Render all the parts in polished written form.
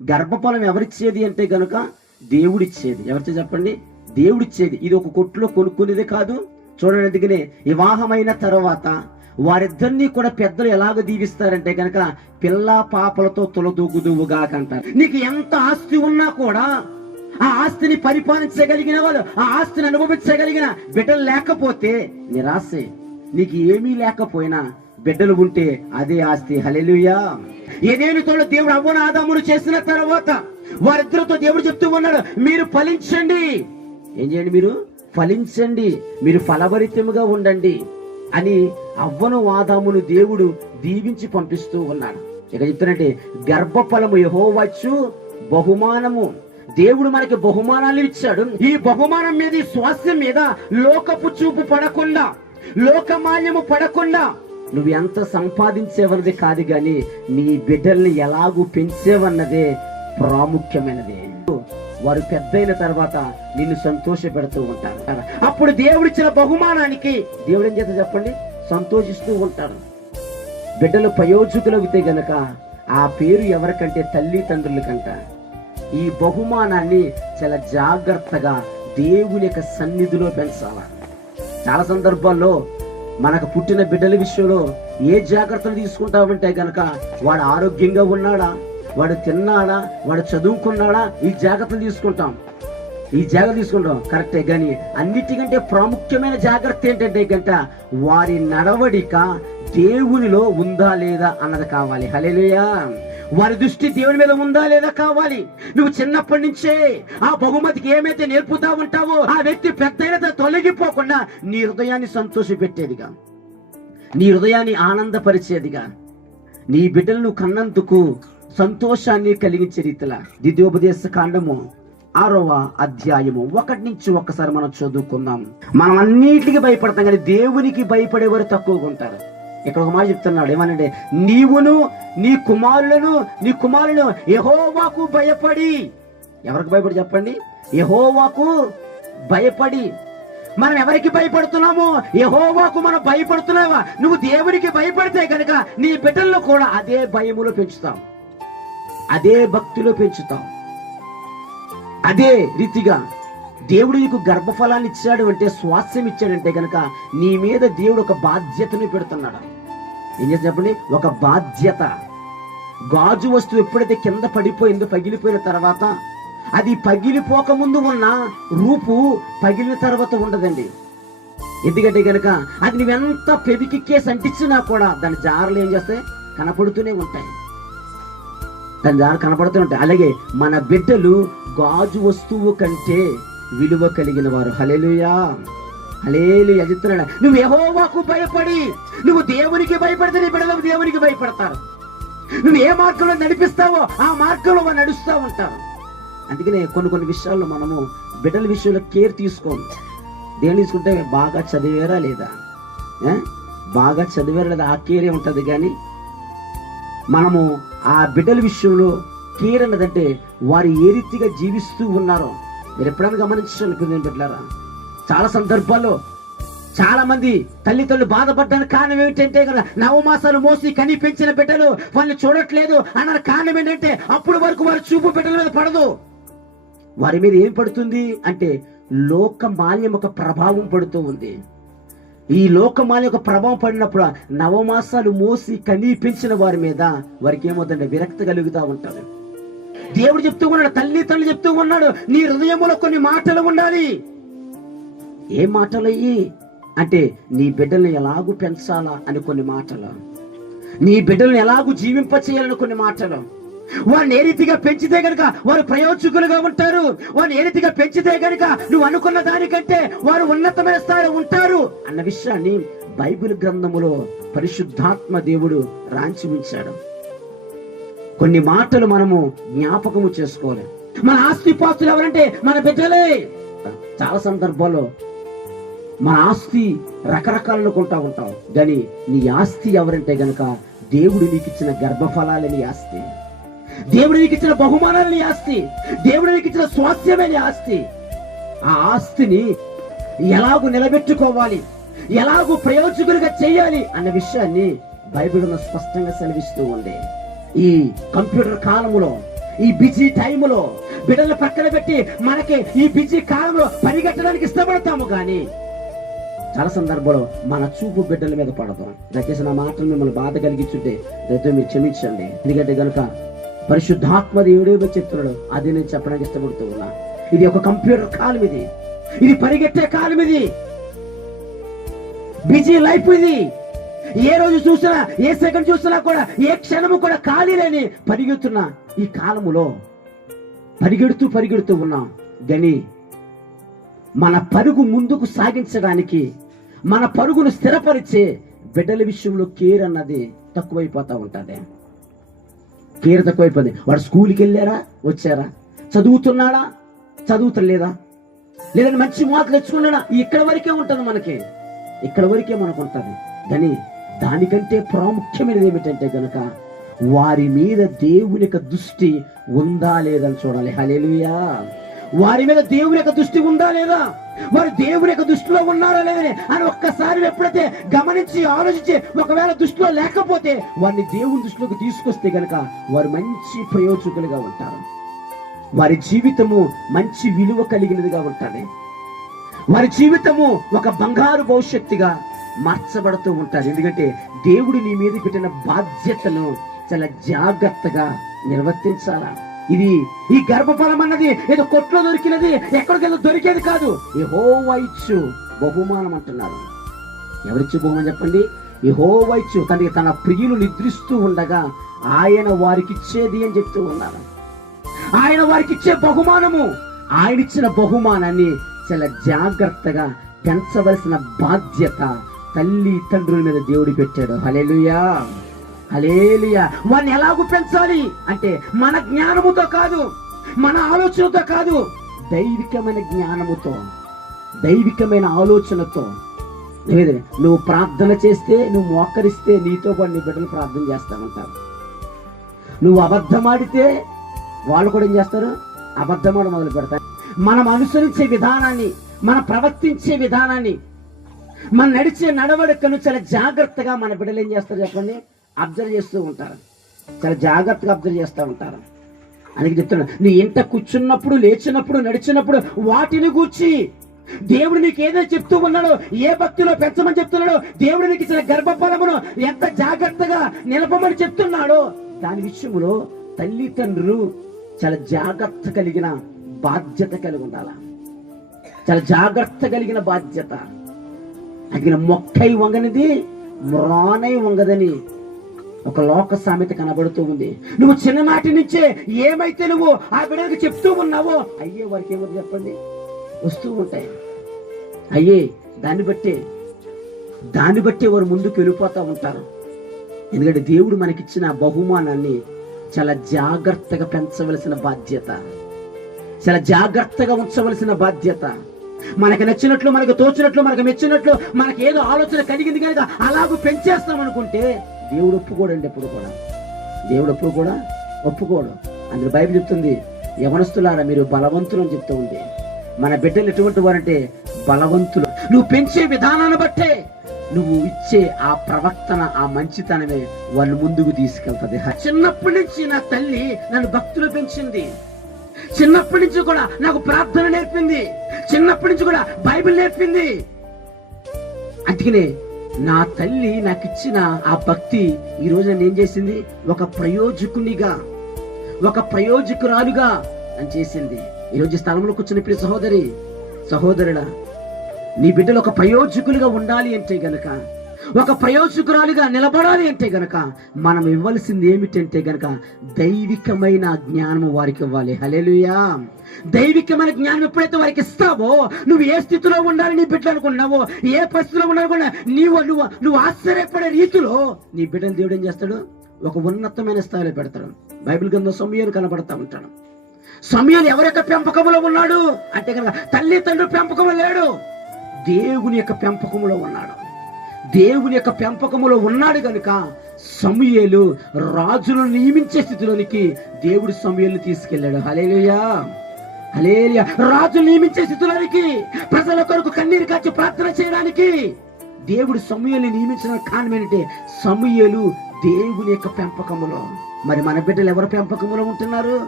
గర్భఫలం ఎవరిచ్చేది అంటే గనుక దేవుడిచ్చేది. ఎవరితో చెప్పండి? దేవుడిచ్చేది. ఇది ఒక కొట్టులో కొనుక్కునేది కాదు. చూడండి, అందుకనే వివాహమైన తర్వాత వారిద్దరినీ కూడా పెద్దలు ఎలాగ దీవిస్తారంటే కనుక పిల్ల పాపలతో తులదూగుదువుగా అంటారు. నీకు ఎంత ఆస్తి ఉన్నా కూడా ఆ ఆస్తిని పరిపాలించగలిగిన వాళ్ళు, ఆ ఆస్తిని అనుభవించగలిగిన బిడ్డలు లేకపోతే నిరాశే. నీకు ఏమీ లేకపోయినా బిడ్డలు ఉంటే అదే ఆస్తి. హల్లెలూయా. ఏదేని తోడు దేవుడు అవ్వను ఆదామును చేసిన తర్వాత వారిద్దరితో దేవుడు చెప్తూ ఉన్నాడు, మీరు ఫలించండి. ఏం చేయండి? మీరు ఫలించండి, మీరు ఫలభరితముగా ఉండండి అని అవ్వను ఆదామును దేవుడు దీవించి పంపిస్తూ ఉన్నాడు. ఇక చెప్తున్నట్టే గర్భఫలము యెహోవాచ్చు బహుమానము. దేవుడు మనకి బహుమానాలు ఇచ్చాడు. ఈ బహుమానం మీద, ఈ స్వాస్థ్యం మీద లోకపు చూపు పడకుండా, లోకమాన్యము పడకుండా నువ్వు ఎంత సంపాదించేవన్నది కాదు గాని నీ బిడ్డల్ని ఎలాగూ పెంచేవన్నదే ప్రాముఖ్యమైనది. వారు పెద్దయిన తర్వాత నిన్ను సంతోష పెడుతూ ఉంటారు. అప్పుడు దేవుడిచ్చిన బహుమానానికి దేవుడు ఏం చేత చెప్పండి? సంతోషిస్తూ ఉంటాడు. బిడ్డలు ప్రయోజకులవుతే గనక ఆ పేరు ఎవరికంటే తల్లిదండ్రుల కంట. ఈ బహుమానాన్ని చాలా జాగ్రత్తగా దేవుని యొక్క సన్నిధిలో పెంచాలి. చాలా సందర్భాల్లో మనకు పుట్టిన బిడ్డల విషయంలో ఏ జాగ్రత్తలు తీసుకుంటామంటే గనక వాడు ఆరోగ్యంగా ఉన్నాడా, వాడు తిన్నాడా, వాడు చదువుకున్నాడా, ఈ జాగ్రత్తలు తీసుకుంటాం. కరెక్టే. కానీ అన్నిటికంటే ప్రాముఖ్యమైన జాగ్రత్త ఏంటంటే గంట వారి నడవడిక దేవునిలో ఉందా లేదా అన్నది కావాలి. హల్లెలూయా. వారి దృష్టి దేవుని మీద ఉందా లేదా కావాలి. నువ్వు చిన్నప్పటి నుంచే ఆ బహుమతికి ఏమైతే నేర్పుతా ఉంటావో ఆ వ్యక్తి పెద్దయిన తొలగిపోకుండా నీ హృదయాన్ని సంతోషపెట్టేదిగా, నీ హృదయాన్ని ఆనందపరిచేదిగా, నీ బిడ్డలను నువ్వు కన్నందుకు సంతోషాన్ని కలిగించే రీతిలా. ద్వితీయోపదేశ కాండము 6వ అధ్యాయము 1 నుంచి ఒక్కసారి మనం చదువుకుందాం. మనం అన్నిటికీ భయపడతాం కానీ దేవునికి భయపడేవారు తక్కువగా ఉంటారు. ఇక్కడ ఒక మాట చెప్తున్నాడు, ఏమనంటే నీవును నీ కుమారులను యెహోవాకు భయపడి. ఎవరికి భయపడి చెప్పండి? యెహోవాకు భయపడి. మనం ఎవరికి భయపడుతున్నామో యెహోవాకు మనం భయపడుతున్నావా? నువ్వు దేవునికి భయపడితే కనుక నీ బిడ్డలను కూడా అదే భయములో పెంచుతాం, అదే భక్తిలో పెంచుతాం. అదే రీతిగా దేవుడు నీకు గర్భఫలాన్ని ఇచ్చాడు అంటే, స్వాస్థ్యం ఇచ్చాడంటే గనక నీ మీద దేవుడు ఒక బాధ్యతను పెడుతున్నాడు. ఏం చేసి చెప్పండి? ఒక బాధ్యత. గాజు వస్తువు ఎప్పుడైతే కింద పడిపోయిందో, పగిలిపోయిన తర్వాత అది పగిలిపోక ముందు ఉన్న రూపు పగిలిన తర్వాత ఉండదండి. ఎందుకంటే గనక అది నువ్వెంత పెదికిక్కేసి అంటించినా కూడా దాని జారలు ఏం చేస్తాయి? కనపడుతూనే ఉంటాయి. అలాగే మన బిడ్డలు గాజు వస్తువు కంటే విలువ కలిగిన వారు. హల్లెలూయా. హల్లెలూయా. చెప్తున్నాడు, నువ్వు యెహోవాకు భయపడి. నువ్వు దేవునికి భయపడితే నీ బిడ్డలు దేవునికి భయపడతారు. నువ్వు ఏ మార్గంలో నడిపిస్తావో ఆ మార్గంలో వాళ్ళు నడుస్తూ ఉంటారు. అందుకనే కొన్ని విషయాల్లో మనము బిడ్డల విషయంలో కేర్ తీసుకోము. దేని తీసుకుంటే బాగా చదివేరా లేదా, ఆ కేరే ఉంటుంది. కానీ మనము ఆ బిడ్డల విషయంలో కేర్ అన్నదంటే వారు ఏ రీతిగా జీవిస్తూ ఉన్నారో మీరు ఎప్పుడైనా గమనించాలి. బిడ్డలారా, చాలా సందర్భాల్లో చాలా మంది తల్లిదండ్రులు బాధపడ్డానికి కారణం ఏమిటంటే కదా, 9 మాసాలు మోసి కని పెంచిన బిడ్డలు వాళ్ళని చూడట్లేదు అన్న కారణం ఏంటంటే అప్పుడు వరకు వారి చూపు బిడ్డల మీద పడదు. వారి మీద ఏం పడుతుంది అంటే లోకమాల్యం ఒక ప్రభావం పడుతూ ఉంది. ఈ లోకమాల్యం ఒక ప్రభావం పడినప్పుడు 9 మాసాలు మోసి కని పెంచిన వారి మీద వారికి ఏమవుతుందంటే విరక్తి కలుగుతూ ఉంటారు. దేవుడు చెప్తూ ఉన్నాడు, తల్లిదండ్రులు చెప్తూ ఉన్నాడు, నీ హృదయంలో కొన్ని మాటలు ఉండాలి. ఏ మాటలు అయ్యి అంటే నీ బిడ్డల్ని ఎలాగూ పెంచాలా అని కొన్ని మాటలు, నీ బిడ్డలను ఎలాగూ జీవింప చేయాలని కొన్ని మాటలు. వారిని ఏ రీతిగా పెంచితే గనుక వారు ప్రయోజకులుగా ఉంటారు, వారిని ఏ రీతిగా పెంచితే గనుక నువ్వు అనుకున్న దానికంటే వారు ఉన్నతమైన స్థాయిలో ఉంటారు అన్న విషయాన్ని బైబిల్ గ్రంథములో పరిశుద్ధాత్మ దేవుడు రాంచి ఉంచాడు. కొన్ని మాటలు మనము జ్ఞాపకము చేసుకోవాలి. మన ఆస్తిపాస్తులు ఎవరంటే మన బిడ్డలే. చాలా సందర్భాల్లో మన ఆస్తి రకరకాలను కొంటా ఉంటాం, కానీ నీ ఆస్తి ఎవరంటే గనక దేవుడు నీకు ఇచ్చిన గర్భఫలాలే నీ ఆస్తి, దేవుడు నీకు ఇచ్చిన బహుమానాలు నీ ఆస్తి, దేవుడు నీకు ఇచ్చిన స్వాస్థ్యమే నీ ఆస్తి. ఆ ఆస్తిని ఎలాగూ నిలబెట్టుకోవాలి, ఎలాగూ ప్రయోజకులుగా చేయాలి అన్న విషయాన్ని బైబిల్ స్పష్టంగా సెలవిస్తూ ఉంది. ఈ కంప్యూటర్ కాలములో, ఈ బిజీ టైంలో బిడ్డలు పక్కన పెట్టి మనకి ఈ బిజీ కాలంలో పరిగెట్టడానికి ఇష్టపడతాము, కానీ చాలా సందర్భంలో మన చూపు బిడ్డల మీద పడతాం. దయచేసి నా మాటలు మిమ్మల్ని బాధ కలిగించుంటే దయతో మీరు క్షమించండి. ఎందుకంటే కనుక పరిశుద్ధాత్మ దేవుడే చెప్తున్నాడు, అది నేను చెప్పడానికి ఇష్టపడుతూ ఉన్నా. ఇది ఒక కంప్యూటర్ కాలం, ఇది పరిగెట్టే కాలం, ఇది బిజీ లైఫ్. ఇది ఏ రోజు చూసినా, ఏ సెకండ్ చూసినా కూడా, ఏ క్షణము కూడా ఖాళీ లేని పరిగెత్తున్నా ఈ కాలములో పరిగెడుతూ ఉన్నాం. గని మన పరుగు ముందుకు సాగించడానికి, మన పరుగును స్థిరపరిచే బిడ్డల విషయంలో కేర్ అన్నది తక్కువైపోతా ఉంటుంది. కేర్ తక్కువైపోయింది. వాడు స్కూల్కి వెళ్ళారా, వచ్చారా, చదువుతున్నాడా, చదువుతలేదా, లేదంటే మంచి మార్కులు తెచ్చుకున్నాడా, ఇక్కడ వరకే ఉంటుంది మనకి, ఇక్కడ వరకే మనకు ఉంటుంది. కానీ దానికంటే ప్రాముఖ్యమైనది ఏమిటంటే గనక వారి మీద దేవుని యొక్క దృష్టి ఉందా లేదని చూడాలి. హల్లెలూయా. వారి మీద దేవుని యొక్క దృష్టి ఉందా లేదా, వారు దేవుని యొక్క దృష్టిలో ఉన్నారా లేదని అని ఒక్కసారి ఎప్పుడైతే గమనించి ఆలోచించి, ఒకవేళ దృష్టిలో లేకపోతే వారిని దేవుని దృష్టిలోకి తీసుకొస్తే గనక వారు మంచి ప్రయోజకులుగా ఉంటారు. వారి జీవితము మంచి విలువ కలిగినదిగా ఉంటుంది. వారి జీవితము ఒక బంగారు భవిష్యత్తుగా మార్చబడుతూ ఉంటారు. ఎందుకంటే దేవుడు నీ మీద పెట్టిన బాధ్యతను చాలా జాగ్రత్తగా నిర్వర్తించాలా. ఇది ఈ గర్భఫలం అన్నది ఏదో కొట్లో దొరికినది, ఎక్కడికేదో దొరికేది కాదు. యెహోవా ఇచ్చు బహుమానం అంటున్నారు. ఎవరిచ్చు బహుమానం చెప్పండి? యెహోవా ఇచ్చు. తన ప్రియులు నిద్రిస్తూ ఉండగా ఆయన వారికి ఇచ్చేది అని చెప్తూ ఉన్నారు. ఆయన వారికి ఇచ్చే బహుమానము, ఆయన ఇచ్చిన బహుమానాన్ని చాలా జాగ్రత్తగా పెంచవలసిన బాధ్యత తల్లి తండ్రుల మీద దేవుడు పెట్టాడు. హల్లెలూయా, హల్లెలూయా. వారిని ఎలాగూ పెంచాలి అంటే మన జ్ఞానముతో కాదు, మన ఆలోచనతో కాదు, దైవికమైన జ్ఞానముతో, దైవికమైన ఆలోచనతో. నువ్వు ప్రార్థన చేస్తే, నువ్వు మోకరిస్తే నీతో పాటు నీ బిడ్డలు ప్రార్థన చేస్తామంటారు. నువ్వు అబద్ధమాడితే వాళ్ళు కూడా ఏం చేస్తారు? అబద్ధమాడ మొదలు పెడతారు. మనం అనుసరించే విధానాన్ని, మనం ప్రవర్తించే విధానాన్ని, మన నడిచే నడవడికను చాలా జాగ్రత్తగా మన బిడ్డలు ఏం చేస్తారు చెప్పండి? అబ్జర్వ్ చేస్తూ ఉంటారు. చాలా జాగ్రత్తగా అబ్జర్వ్ చేస్తూ ఉంటారు. అందుకే చెప్తున్నాను, నీ ఇంట కూర్చున్నప్పుడు, లేచినప్పుడు, నడిచినప్పుడు వాటిని గూర్చి దేవుడు నీకు ఏదో చెప్తూ ఉన్నాడో, ఏ భక్తిలో పెంచమని చెప్తున్నాడో, దేవుడు నీకు ఇచ్చిన గర్భఫలమును ఎంత జాగ్రత్తగా నిలపమని చెప్తున్నాడో, దాని విషయంలో తల్లిదండ్రులు చాలా జాగ్రత్త కలిగిన బాధ్యత కలిగి ఉండాల. చాలా జాగ్రత్త కలిగిన బాధ్యత. అగిన మొక్కై వంగనిది మ్రానై వంగదని ఒక లోక సామెత కనబడుతూ ఉంది. నువ్వు చిన్ననాటి నుంచే ఏమైతే నువ్వు ఆ బిడ్డలకు చెప్తూ ఉన్నావో అయ్యే వారికి ఏమో చెప్పండి వస్తూ ఉంటాయి. అయ్యే దాన్ని బట్టే వారు ముందుకు వెళ్ళిపోతూ ఉంటారు. ఎందుకంటే దేవుడు మనకిచ్చిన బహుమానాన్ని చాలా జాగ్రత్తగా పెంచవలసిన బాధ్యత, చాలా జాగ్రత్తగా ఉంచవలసిన బాధ్యత. మనకు నచ్చినట్లు, మనకు తోచినట్లు, మనకు మెచ్చినట్లు, మనకి ఏదో ఆలోచన కలిగింది కనుక అలాగూ పెంచేస్తాం అనుకుంటే దేవుడు ఒప్పుకోడండి. ఎప్పుడు కూడా దేవుడు ఎప్పుడు కూడా ఒప్పుకోడు. అందులో బైబిల్ చెప్తుంది, యవనస్తులారా మీరు బలవంతులు అని చెప్తూ ఉంది. మన బిడ్డలు ఎటువంటి వారంటే బలవంతులు. నువ్వు పెంచే విధానాన్ని బట్టే నువ్వు ఇచ్చే ఆ ప్రవర్తన, ఆ మంచితనమే వాళ్ళు ముందుకు తీసుకెళ్తుంది. చిన్నప్పటి నుంచి నా తల్లి నన్ను భక్తులు పెంచింది, చిన్నప్పటి నుంచి కూడా నాకు ప్రార్థన నేర్పింది, చిన్నప్పటి నుంచి కూడా బైబిల్ నేర్పింది. అందుకనే నా తల్లి నాకు ఇచ్చిన ఆ భక్తి ఈ రోజు నన్ను ఏం చేసింది? ఒక ప్రయోజకునిగా, ఒక ప్రయోజకురాలుగా నన్ను చేసింది. ఈరోజు స్థలంలో కూర్చున్న ప్రియ సహోదరుడా, నీ బిడ్డలు ఒక ప్రయోజకులుగా ఉండాలి అంటే గనక, ఒక ప్రయోజకురాలుగా నిలబడాలి అంటే గనక మనం ఇవ్వాల్సింది ఏమిటంటే గనక దైవికమైన జ్ఞానము వారికి ఇవ్వాలి. హల్లెలూయా. దైవికమైన జ్ఞానం ఎప్పుడైతే వారికి ఇస్తావో, నువ్వు ఏ స్థితిలో ఉండాలి నీ బిడ్డలు అనుకున్నావో, ఏ పరిస్థితిలో ఉండాలనుకున్నా నువ్వు ఆశ్చర్యపడే రీతిలో నీ బిడ్డను దేవుడు ఏం చేస్తాడు? ఒక ఉన్నతమైన స్థాయిలో పెడతాడు. బైబిల్ గ్రంథం సమూయేలు కనబడతా ఉంటాడు. సమూయేలు ఎవరి యొక్క పెంపకంలో ఉన్నాడు అంటే కనుక తల్లి తండ్రి పెంపకంలో లేడు, దేవుని యొక్క పెంపకంలో ఉన్నాడు. దేవుని యొక్క పెంపకములో ఉన్నాడు కనుక సమూయేలు రాజులను నియమించే స్థితిలోనికి దేవుడు సమూయేలుని తీసుకెళ్లాడు. హల్లెలూయా, హల్లెలూయా. రాజులు నియమించే స్థితిలోనికి, ప్రజల కొరకు కన్నీరు కాచి ప్రార్థన చేయడానికి దేవుడు సమూయేలుని నియమించిన కారణం ఏంటంటే సమూయేలు దేవుని యొక్క పెంపకములో. మరి మన బిడ్డలు ఎవరి పెంపకములో ఉంటున్నారు?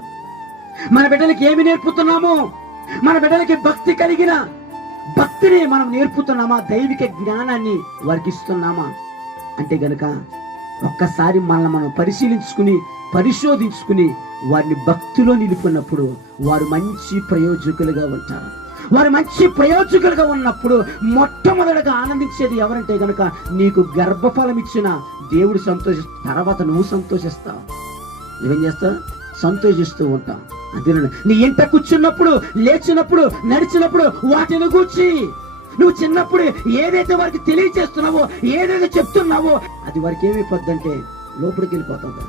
మన బిడ్డలకి ఏమి నేర్పుతున్నాము? మన బిడ్డలకి భక్తి కలిగిన భక్తిని మనం నేర్పుతున్నామా? దైవిక జ్ఞానాన్ని వారికి ఇస్తున్నామా? అంటే గనక ఒక్కసారి మనల్ని మనం పరిశోధించుకుని వారిని భక్తిలో నిలుపుకున్నప్పుడు వారు మంచి ప్రయోజకులుగా ఉంటారు. వారు మంచి ప్రయోజకులుగా ఉన్నప్పుడు మొట్టమొదటిగా ఆనందించేది ఎవరంటే గనక నీకు గర్భఫలం ఇచ్చిన దేవుడు తర్వాత నువ్వు సంతోషిస్తావు. నువ్వేం చేస్తావు? సంతోషిస్తూ ఉంటావు. అదే నీ ఇంట కూర్చున్నప్పుడు, లేచినప్పుడు, నడిచినప్పుడు వాటిని గూర్చి నువ్వు చిన్నప్పుడు ఏదైతే వారికి తెలియచేస్తున్నావో, ఏదైతే చెప్తున్నావో అది వారికి ఏమైపోద్దంటే లోపలికి వెళ్ళిపోతుంది.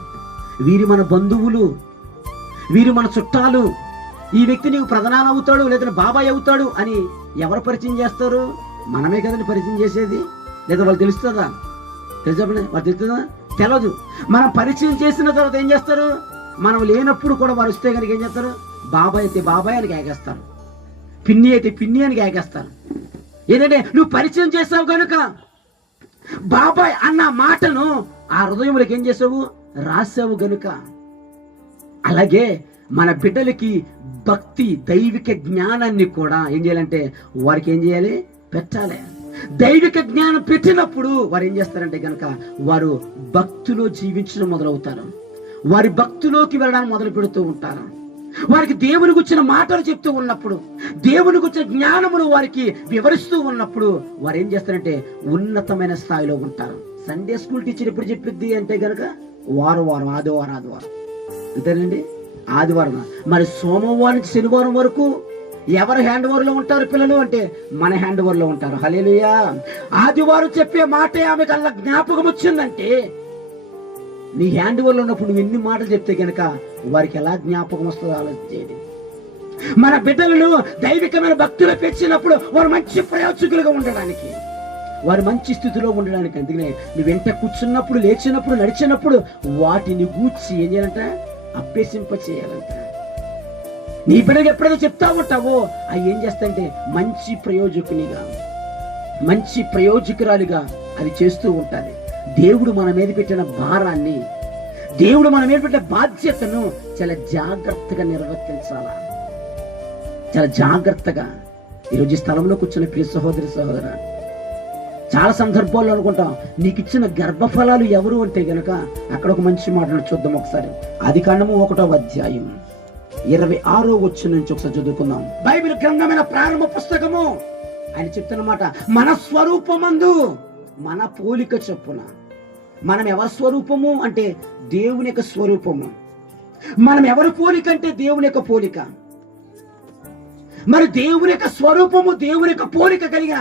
వీరి మన బంధువులు, వీరు మన చుట్టాలు, ఈ వ్యక్తి నీకు ప్రధాన అవుతాడు లేదా బాబాయ్ అవుతాడు అని ఎవరు పరిచయం చేస్తారు? మనమే కదండి పరిచయం చేసేది. లేదా వాళ్ళు తెలుస్తుందా? తెలుసా? వాళ్ళు తెలుస్తుందా? తెలదు. మనం పరిచయం చేసిన తర్వాత ఏం చేస్తారు? మనం లేనప్పుడు కూడా వారు వస్తే కనుక ఏం చేస్తారు? బాబాయ్ అయితే బాబాయ్ అని కేకేస్తారు, పిన్ని అయితే పిన్ని అని కేకేస్తారు. ఏంటంటే నువ్వు పరిచయం చేసావు కనుక బాబాయ్ అన్న మాటను ఆ హృదయంలోకి ఏం చేసావు? రాసావు గనుక. అలాగే మన బిడ్డలకి భక్తి, దైవిక జ్ఞానాన్ని కూడా ఏం చేయాలంటే వారికి ఏం చేయాలి? పెట్టాలి. దైవిక జ్ఞానం పెట్టినప్పుడు వారు ఏం చేస్తారంటే గనక వారు భక్తిలో జీవించడం మొదలవుతారు. వారి భక్తిలోకి వెళ్ళడానికి మొదలు పెడుతూ ఉంటారు. వారికి దేవుని గురించిన మాటలు చెప్తూ ఉన్నప్పుడు, దేవుని గురించిన జ్ఞానమును వారికి వివరిస్తూ ఉన్నప్పుడు వారు ఏం చేస్తారంటే ఉన్నతమైన స్థాయిలో ఉంటారు. సండే స్కూల్ టీచర్ ఎప్పుడు చెప్పిద్ది అంటే గనక ఆదివారం అంతేనండి. ఆదివారం. మరి సోమవారం నుంచి శనివారం వరకు ఎవరు హ్యాండ్ ఓవర్ లో ఉంటారు పిల్లలు అంటే మన హ్యాండ్ ఓవర్ లో ఉంటారు. హల్లెలూయా. ఆదివారం చెప్పే మాటే ఆమెకు అలా జ్ఞాపకం వచ్చిందంటే నీ హ్యాండ్ ఓవర్ లో ఉన్నప్పుడు నువ్వు ఎన్ని మాటలు చెప్తే కనుక వారికి ఎలా జ్ఞాపకం వస్తుందో ఆలోచించేది. మన బిడ్డలను దైవికమైన భక్తులు పెంచినప్పుడు వారు మంచి ప్రయోజకులుగా ఉండడానికి, వారు మంచి స్థితిలో ఉండడానికి. అందుకనే నువ్వు వెంట కూర్చున్నప్పుడు, లేచినప్పుడు, నడిచినప్పుడు వాటిని గూర్చి ఏం చేయాలంట? అభ్యసింప చేయాలంట. నీ బిడ్డకి ఎప్పుడైతే చెప్తా ఉంటావో అవి ఏం చేస్తాయంటే మంచి ప్రయోజకునిగా, మంచి ప్రయోజకురాలిగా అది చేస్తూ ఉంటుంది. దేవుడు మన మీద పెట్టిన భారాన్ని, దేవుడు మన మీద పెట్టిన బాధ్యతను చాలా జాగ్రత్తగా నిర్వర్తించాలా, చాలా జాగ్రత్తగా. ఈరోజు ఈ స్థలంలో కూర్చున్న ప్రియ సహోదర, చాలా సందర్భాల్లో అనుకుంటాం నీకు ఇచ్చిన గర్భఫలాలు ఎవరు అంటే గనక అక్కడ ఒక మంచి మాటను చూద్దాం ఒకసారి. ఆదికాండము 1వ అధ్యాయం 26వ వచనం నుంచి ఒకసారి చదువుకుందాం. బైబిల్ గ్రంథమైన ప్రారంభ పుస్తకము. ఆయన చెప్తున్నమాట, మన స్వరూపమందు మన పోలిక చొప్పున. మనం ఎవరి స్వరూపము అంటే దేవుని యొక్క స్వరూపము. మనం ఎవరి పోలిక అంటే దేవుని యొక్క పోలిక. మరి దేవుని యొక్క స్వరూపము, దేవుని యొక్క పోలిక కలిగిన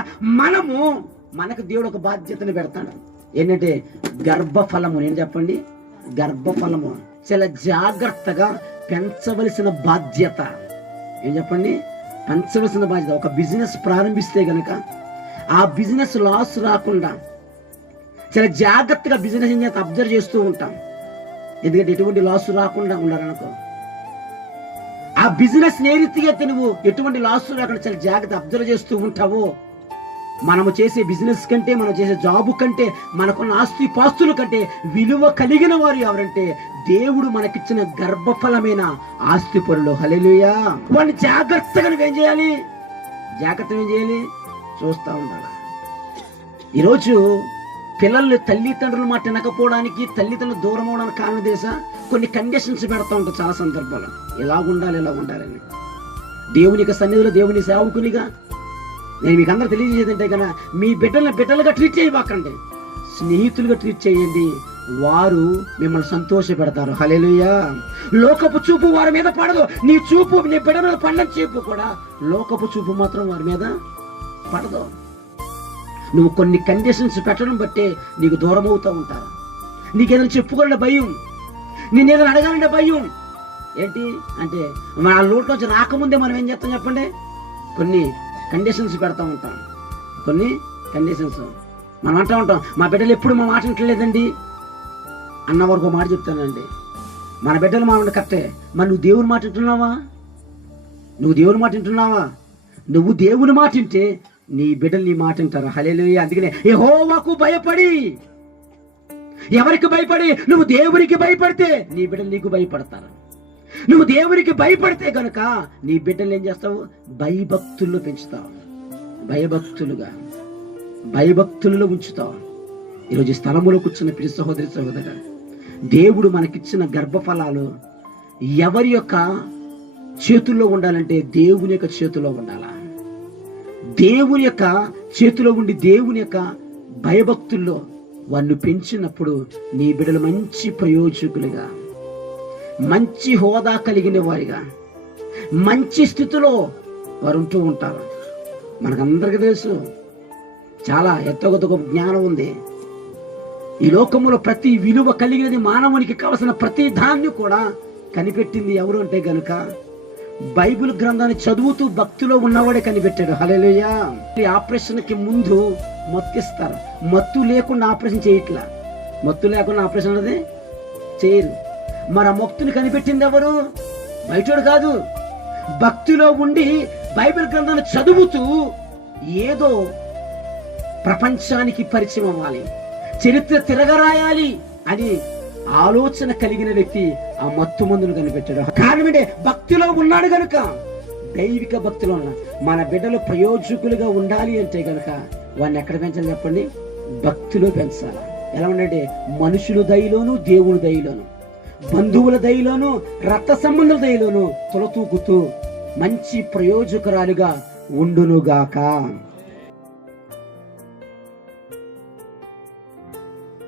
మనకు దేవుడు ఒక బాధ్యతను పెడతాడు. ఏంటంటే గర్భఫలము. నేను చెప్పండి, గర్భఫలము చాలా జాగ్రత్తగా పెంచవలసిన బాధ్యత. ఏం చెప్పండి? పెంచవలసిన బాధ్యత. ఒక బిజినెస్ ప్రారంభిస్తే గనక ఆ బిజినెస్ లాస్ రాకుండా చాలా జాగ్రత్తగా బిజినెస్ ఏం చేస్తే అబ్జర్వ్ చేస్తూ ఉంటాం. ఎందుకంటే ఎటువంటి లాస్ రాకుండా ఉండాలనుకో. ఆ బిజినెస్ ఏ రీతిగా అయితే నువ్వు ఎటువంటి లాస్ రాకుండా చాలా జాగ్రత్త అబ్జర్వ్ చేస్తూ ఉంటావో, మనము చేసే బిజినెస్ కంటే, మనం చేసే జాబు కంటే, మనకున్న ఆస్తి పాస్తుల కంటే విలువ కలిగిన వారు ఎవరంటే దేవుడు మనకిచ్చిన గర్భఫలమైన ఆస్తి పరులు. హల్లెలూయా. వాళ్ళని జాగ్రత్తగా నువ్వేం చేయాలి? జాగ్రత్తగా ఏం చేయాలి? చూస్తూ ఉండాలి. ఈరోజు పిల్లలు తల్లిదండ్రుల మాట వినకపోవడానికి, తల్లిదండ్రులు దూరం అవడానికి కారణం తెలుసా? కొన్ని కండిషన్స్ పెడతా ఉంటారు చాలా సందర్భాలు. ఎలా ఉండాలని. దేవుని యొక్క సన్నిధిలో దేవుని సేవకునిగా నేను మీకు అందరూ తెలియజేసేదంటే కన్నా మీ బిడ్డలుగా ట్రీట్ చేయబాకండి, స్నేహితులుగా ట్రీట్ చేయండి. వారు మిమ్మల్ని సంతోష పెడతారు. హల్లెలూయా. లోకపు చూపు వారి మీద పడదు. నీ చూపు నీ బిడ్డ మీద పడిన చూపు కూడా లోకపు చూపు మాత్రం వారి మీద పడదు. నువ్వు కొన్ని కండిషన్స్ పెట్టడం బట్టే నీకు దూరం అవుతూ ఉంటారు. నీకేదైనా చెప్పుకోవాలంటే భయం, నేనేదైనా అడగాలంటే భయం. ఏంటి అంటే మన లోట్లోంచి రాకముందే మనం ఏం చేస్తాం చెప్పండి? కొన్ని కండిషన్స్ పెడతా ఉంటాం. కొన్ని కండిషన్స్ మనం అంటూ ఉంటాం, మా బిడ్డలు ఎప్పుడు మా మాట వింటలేదండి అన్న వరకు మాట చెప్తానండి. మన బిడ్డలు మాట కట్టే. మరి నువ్వు దేవుని మాట వింటున్నావా? నువ్వు దేవుని మాట వింటే నీ బిడ్డలు నీ మాట వింటారు. హల్లెలూయా. అందుకనే యెహోవాకు భయపడి, ఎవరికి భయపడి? నువ్వు దేవునికి భయపడితే నీ బిడ్డలు నీకు భయపడతారు. నువ్వు దేవునికి భయపడితే గనుక నీ బిడ్డలు ఏం చేస్తావు? భయభక్తుల్లో పెంచుతావు, భయభక్తులలో ఉంచుతావు. ఈరోజు స్థలములో కూర్చున్న ప్రియ సహోదరి సహోదరు, దేవుడు మనకిచ్చిన గర్భఫలాలు ఎవరి యొక్క చేతుల్లో ఉండాలంటే దేవుని యొక్క చేతిలో ఉండాలా. దేవుని యొక్క చేతిలో ఉండి దేవుని యొక్క భయభక్తుల్లో వారిని పెంచినప్పుడు నీ బిడ్డలు మంచి ప్రయోజకులుగా, మంచి హోదా కలిగిన వారిగా, మంచి స్థితిలో వారు ఉంటూ ఉంటారు. మనకందరికీ తెలుసు, చాలా ఎత్తగొత్త జ్ఞానం ఉంది. ఈ లోకములో ప్రతి విలువ కలిగినది, మానవునికి కావలసిన ప్రతి దాన్ని కూడా కనిపెట్టింది ఎవరు అంటే గనుక బైబిల్ గ్రంథాన్ని చదువుతూ భక్తిలో ఉన్నవాడే కనిపెట్టాడు. హల్లెలూయా. ఈ ఆపరేషన్ కి ముందు మత్తిస్తారు. మత్తు లేకుండా ఆపరేషన్ చేయట్లా. మత్తు లేకుండా ఆపరేషన్ అనేది చేయరు. మరి ఆ మత్తుని కనిపెట్టింది ఎవరు? బయటోడు కాదు. భక్తిలో ఉండి బైబిల్ గ్రంథాన్ని చదువుతూ ఏదో ప్రపంచానికి పరిచయం అవ్వాలి, చరిత్ర తిరగరాయాలి అని ఆలోచన కలిగిన వ్యక్తి ఆ మత్తు మందును కనిపెట్టాడు. కారణం ఏంటే? భక్తిలో ఉన్నాడు గనుక. దైవిక భక్తిలో ఉన్న మన బిడ్డలు ప్రయోజకులుగా ఉండాలి అంటే గనుక వాడిని ఎక్కడ పెంచాలి చెప్పండి? భక్తిలో పెంచాలి. ఎలా ఉండంటే మనుషుల దయలోను, దేవుని దయలోను, బంధువుల దయలోను, రక్త సంబంధుల దయలోను తొలతూగుతూ మంచి ప్రయోజకురాలుగా ఉండునుగాక.